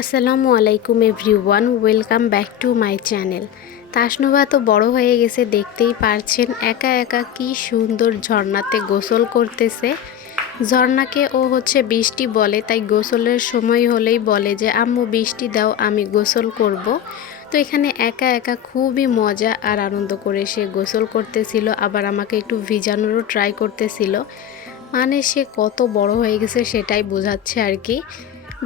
আসসালামু আলাইকুম everyone, welcome back to my channel. Tasnuva তো বড় হয়ে গেছে, দেখতেই পারছেন একা একা কি সুন্দর ঝর্ণাতে গোসল করতেছে। ঝর্ণাকে ও হচ্ছে বৃষ্টি বলে, তাই গোসলের সময় হলেই বলে যে, আম্মু, বৃষ্টি দাও, আমি গোসল করব। তো এখানে একা একা খুবই মজা আর আনন্দ করে সে গোসল করতেছিল, আবার আমাকে একটু ভিজানোরও ট্রাই করতেছিল। মানে সে কত বড় হয়ে গেছে সেটাই বোঝাচ্ছে আর কি।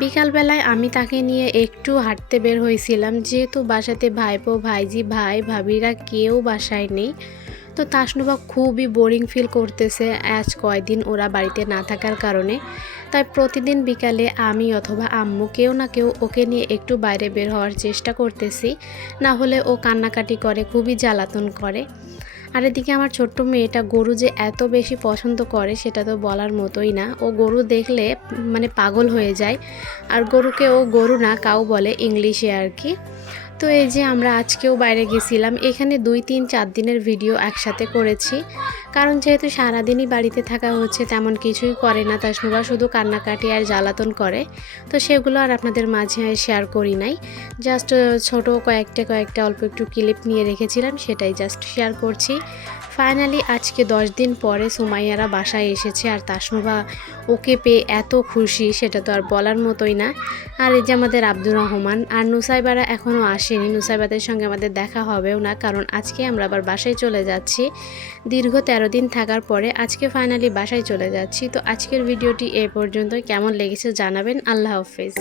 বিকালবেলায় আমি তাকে নিয়ে একটু হাঁটতে বের হয়েছিলাম, যেহেতু বাসাতে ভাইপো, ভাইজি, ভাই, ভাবিরা কেউ বাসায় নেই। তো তাসনুবা খুবই বোরিং ফিল করতেছে আজ কয়দিন ওরা বাড়িতে না থাকার কারণে। তাই প্রতিদিন বিকালে আমি অথবা আম্মু কেউ না কেউ ওকে নিয়ে একটু বাইরে বের হওয়ার চেষ্টা করতেছি, না হলে ও কান্নাকাটি করে, খুবই জ্বালাতন করে। আর এদিকে আমার ছোট্ট মেয়েটা গরু যে এত বেশি পছন্দ করে সেটা তো বলার মতোই না। ও গরু দেখলে মানে পাগল হয়ে যায়। আর গরুকে ও গরু না, কাউ বলে ইংলিশে আর কি। তো এই যে আমরা আজকেও বাইরে গেছিলাম। এখানে দুই, তিন, চার দিনের ভিডিও একসাথে করেছি। কারণ যেহেতু সারাদিনই বাড়িতে থাকা হচ্ছে, তেমন কিছুই করে না। তাসনুবা শুধু কান্নাকাটি আর জ্বালাতন করে। তো সেগুলো আর আপনাদের মাঝে শেয়ার করি নাই। জাস্ট ছোট কয়েকটা কয়েকটা অল্প একটু ক্লিপ নিয়ে রেখেছিলাম, সেটাই জাস্ট শেয়ার করছি। ফাইনালি আজকে দশ দিন পরে সুমাইয়ারা বাসায় এসেছে আর তাসনুভা ওকে পেয়ে এত খুশি, সেটা তো আর বলার মতোই না। আর এই যে আমাদের আব্দুর রহমান আর নুসাইবারা এখনও আসেনি। নুসাইবাদের সঙ্গে আমাদের দেখা হবেও না, কারণ আজকে আমরা আবার বাসায় চলে যাচ্ছি। দীর্ঘ তেরো দিন থাকার পরে আজকে ফাইনালি বাসায় চলে যাচ্ছি। তো আজকের ভিডিওটি এ পর্যন্ত কেমন লেগেছে জানাবেন। আল্লাহ হাফিজ।